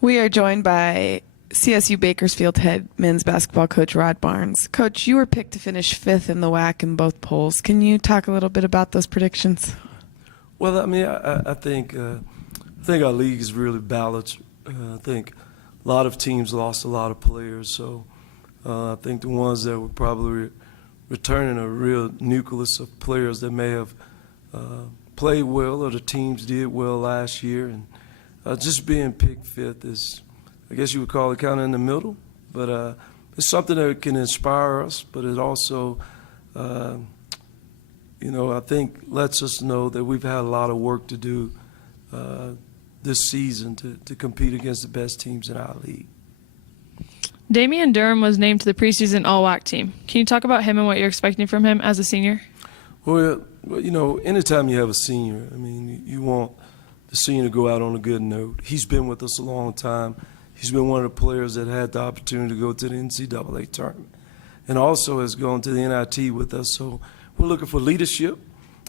We are joined by CSU Bakersfield head men's basketball coach Rod Barnes. Coach, you were picked to finish 5th in the WAC in both polls. Can you talk a little bit about those predictions? Well, I mean, I think our league is really balanced. I think a lot of teams lost a lot of players, so I think the ones that were probably returning a real nucleus of players that may have played well or the teams did well last year. And just being picked 5th is, I guess you would call it kind of in the middle, but it's something that can inspire us, but it also, I think lets us know that we've had a lot of work to do this season to compete against the best teams in our league. Damien Durham was named to the preseason All-WAC team. Can you talk about him and what you're expecting from him as a senior? Well, anytime you have a senior, I mean, you want the senior to go out on a good note. He's been with us a long time. He's been one of the players that had the opportunity to go to the NCAA tournament and also has gone to the NIT with us. So we're looking for leadership.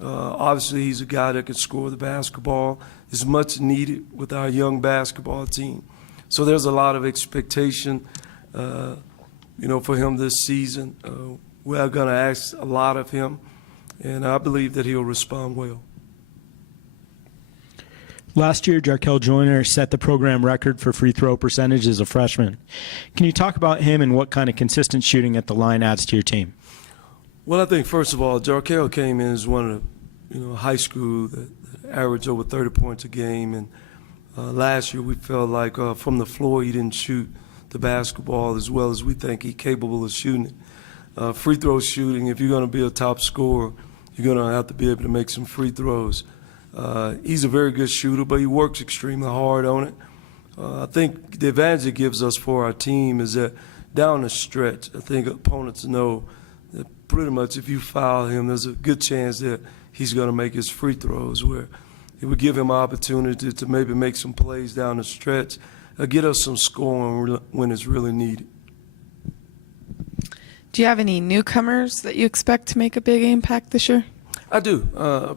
Obviously, he's a guy that can score the basketball. It's much needed with our young basketball team. So there's a lot of expectation, for him this season. We're going to ask a lot of him, and I believe that he'll respond well. Last year, Joyner set the program record for free throw percentage as a freshman. Can you talk about him and what kind of consistent shooting at the line adds to your team? Well, I think first of all, Jarkel came in as one of the, high school that averaged over 30 points a game, and last year we felt like from the floor he didn't shoot the basketball as well as we think he's capable of shooting it. Free throw shooting, if you're going to be a top scorer, you're going to have to be able to make some free throws. He's a very good shooter, but he works extremely hard on it. I think the advantage it gives us for our team is that down the stretch, I think opponents know that pretty much if you foul him, there's a good chance that he's going to make his free throws, where it would give him an opportunity to maybe make some plays down the stretch, get us some scoring when it's really needed. Do you have any newcomers that you expect to make a big impact this year? I do.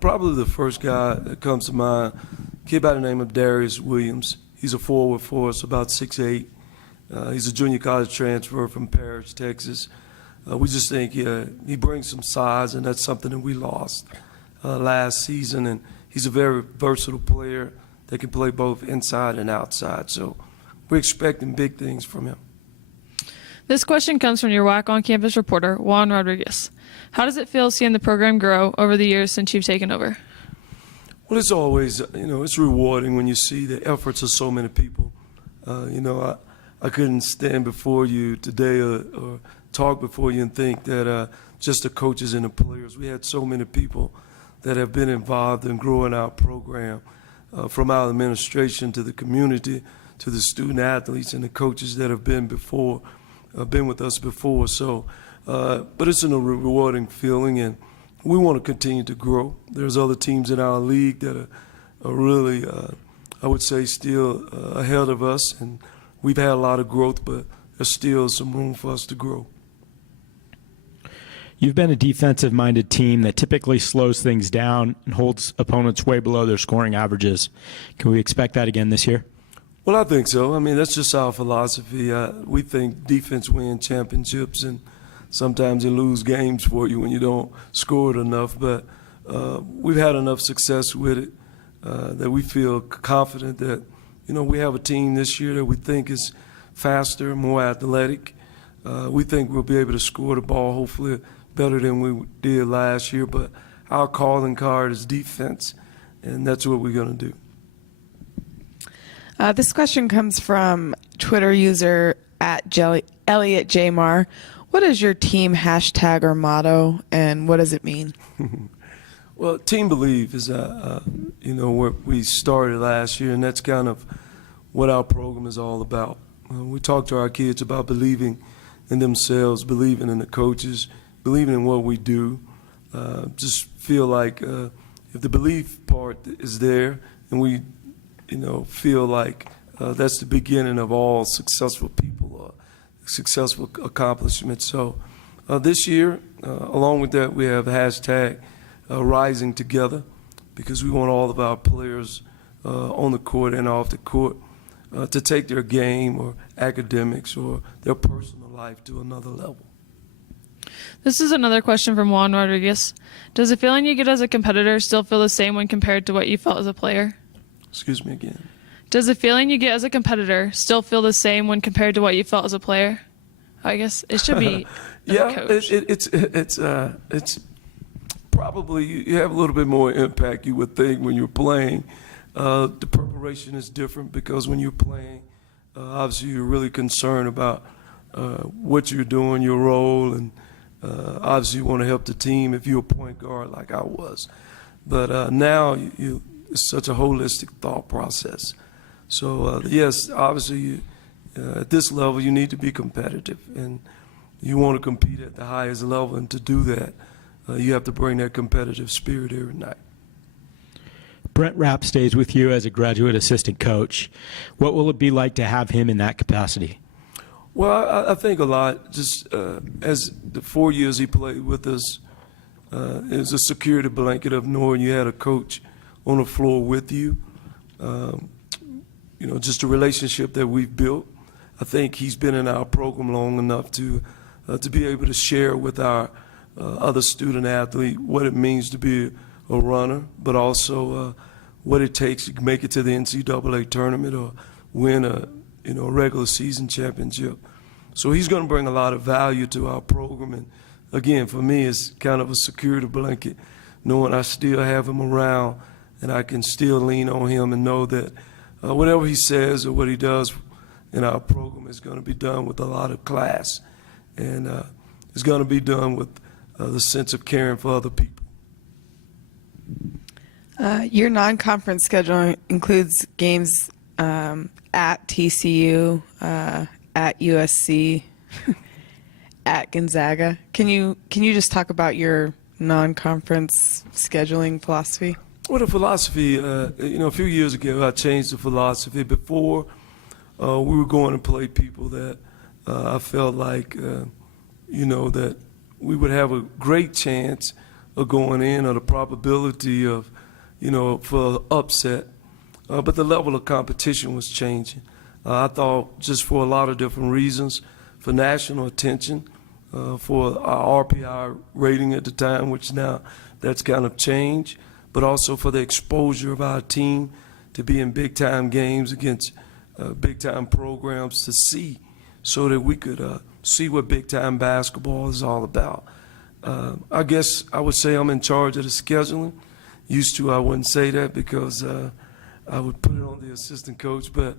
Probably the first guy that comes to mind, a kid by the name of Darius Williams. He's a forward for us, about 6'8". He's a junior college transfer from Paris, Texas. We just think he brings some size, and that's something that we lost last season. And he's a very versatile player that can play both inside and outside. So we're expecting big things from him. This question comes from your WAC on-campus reporter, Juan Rodriguez. How does it feel seeing the program grow over the years since you've taken over? Well, it's always, it's rewarding when you see the efforts of so many people. I couldn't stand before you today or talk before you and think that just the coaches and the players, we had so many people that have been involved in growing our program, from our administration to the community to the student athletes and the coaches that have been with us before. So, but it's a rewarding feeling, and we want to continue to grow. There's other teams in our league that are really, I would say, still ahead of us, and we've had a lot of growth, but there's still some room for us to grow. You've been a defensive-minded team that typically slows things down and holds opponents way below their scoring averages. Can we expect that again this year? Well, I think so. I mean, that's just our philosophy. We think defense wins championships, and sometimes you lose games for you when you don't score it enough. But we've had enough success with it that we feel confident that, we have a team this year that we think is faster, more athletic. We think we'll be able to score the ball, hopefully better than we did last year. But our calling card is defense, and that's what we're going to do. This question comes from Twitter user Elliot Jamar. What is your team hashtag or motto, and what does it mean? Well, Team Believe is, what we started last year, and that's kind of what our program is all about. We talk to our kids about believing in themselves, believing in the coaches, believing in what we do. Just feel like if the belief part is there, and we feel like that's the beginning of all successful people or successful accomplishments. So this year, along with that, we have hashtag Rising Together, because we want all of our players on the court and off the court to take their game or academics or their personal life to another level. This is another question from Juan Rodriguez. Does the feeling you get as a competitor still feel the same when compared to what you felt as a player? Excuse me again. Does the feeling you get as a competitor still feel the same when compared to what you felt as a player? I guess it should be. Yeah, coach. it's probably you have a little bit more impact, you would think, when you're playing. The preparation is different because when you're playing, obviously you're really concerned about what you're doing, your role, and obviously you want to help the team if you're a point guard like I was. But now it's such a holistic thought process. So yes, obviously at this level you need to be competitive, and you want to compete at the highest level, and to do that you have to bring that competitive spirit every night. Brent Rapp stays with you as a graduate assistant coach. What will it be like to have him in that capacity? Well, I think a lot. Just as the 4 years he played with us, it was a security blanket of knowing you had a coach on the floor with you. You know, just the relationship that we've built. I think he's been in our program long enough to be able to share with our other student athlete what it means to be a runner, but also what it takes to make it to the NCAA tournament or win a regular season championship. So he's going to bring a lot of value to our program, and again, for me, it's kind of a security blanket, knowing I still have him around and I can still lean on him and know that whatever he says or what he does in our program is going to be done with a lot of class, and it's going to be done with the sense of caring for other people. Your non-conference schedule includes games at TCU, at USC, at Gonzaga. Can you just talk about your non-conference scheduling philosophy? Well, the philosophy, a few years ago I changed the philosophy. Before, we were going to play people that I felt like, that we would have a great chance of going in, or the probability of, for upset. But the level of competition was changing. I thought just for a lot of different reasons, for national attention, for our RPI rating at the time, which now that's kind of changed, but also for the exposure of our team to be in big-time games against big-time programs to see, so that we could see what big-time basketball is all about. I guess I would say I'm in charge of the scheduling. Used to, I wouldn't say that because I would put it on the assistant coach, but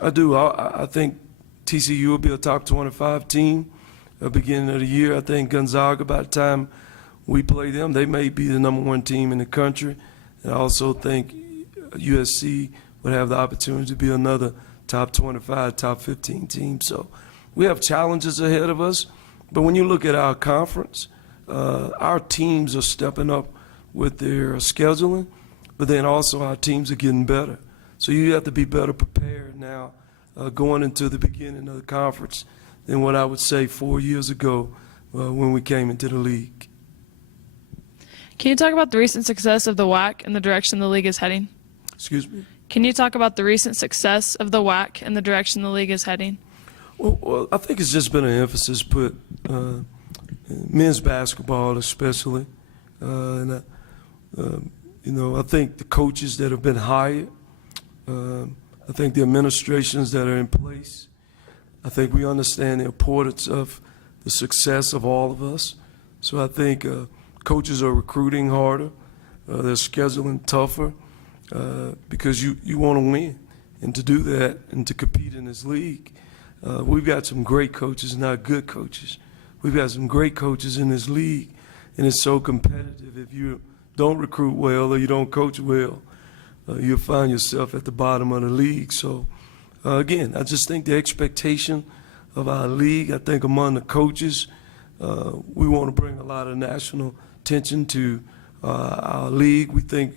I do. I think TCU will be a top 25 team at the beginning of the year. I think Gonzaga, by the time we play them, they may be the #1 team in the country. And I also think USC would have the opportunity to be another top 25, top 15 team. So we have challenges ahead of us. But when you look at our conference, our teams are stepping up with their scheduling, but then also our teams are getting better. So you have to be better prepared now going into the beginning of the conference than what I would say 4 years ago when we came into the league. Can you talk about the recent success of the WAC and the direction the league is heading? Excuse me? Can you talk about the recent success of the WAC and the direction the league is heading? Well, I think it's just been an emphasis put men's basketball especially. I think the coaches that have been hired, I think the administrations that are in place, I think we understand the importance of the success of all of us. So I think coaches are recruiting harder, they're scheduling tougher, because you want to win. And to do that and to compete in this league, we've got some great coaches, not good coaches. We've got some great coaches in this league, and it's so competitive. If you don't recruit well or you don't coach well, you'll find yourself at the bottom of the league. So, again, I just think the expectation of our league, I think among the coaches, we want to bring a lot of national attention to our league. We think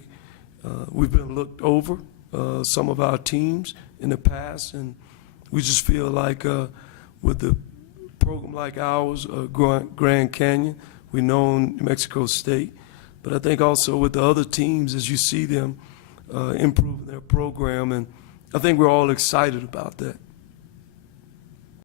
we've been looked over, some of our teams in the past, and we just feel like with a program like ours, Grand Canyon, we know New Mexico State, but I think also with the other teams, as you see them improving their program and I think we're all excited about that.